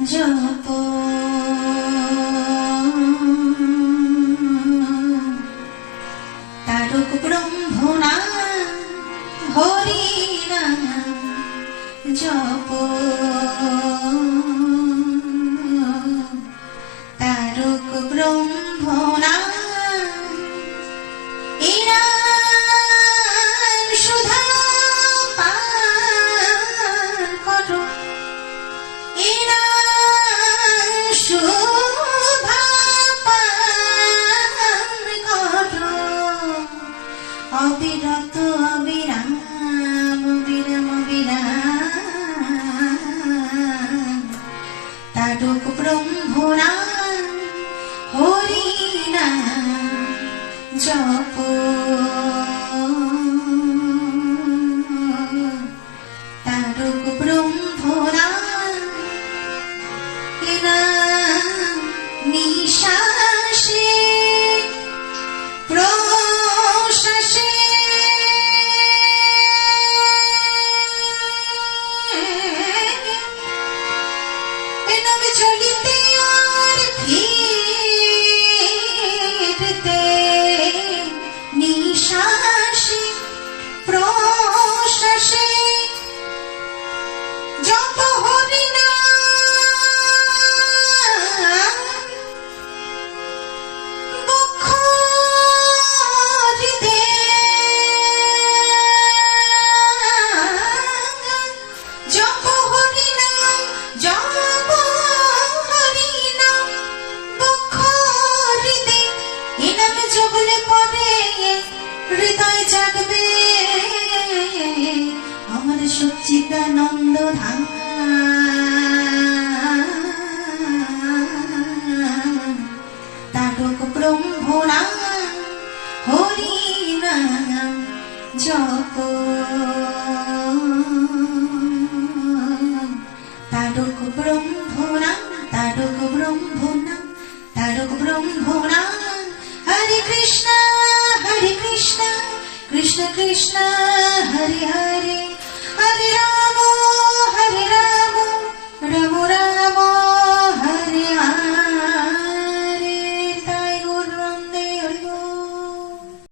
জপ তারক ব্রহ্মণা হরি নাম জপ তারক ব্রহ্মণা সুধা পান করো সুধা পান করো অবিরত অবিরাম বিরাম বিরাম তারক ব্রহ্মণা হরি নাম জপ তারক ব্রহ্মণা নিঃশ্বাসে প্রশ্বাসে চলিতে আর ফিরতে নিঃশ্বাসে প্রশ্বাসে যত হরি নাম দুঃখ হৃদে যত হরি নাম যত হরি নাম দুঃখ হৃদে এ নামে জপলে পরে হৃদয় জাগবে আমার সচ্চিদানন্দ ধাম তারক ব্রহ্মণা হরি নাম জপ তারক ব্রহ্মণা তারক ব্রহ্মণা তারক ব্রহ্মণা হরে কৃষ্ণ কৃষ্ণ কৃষ্ণ হরে হরে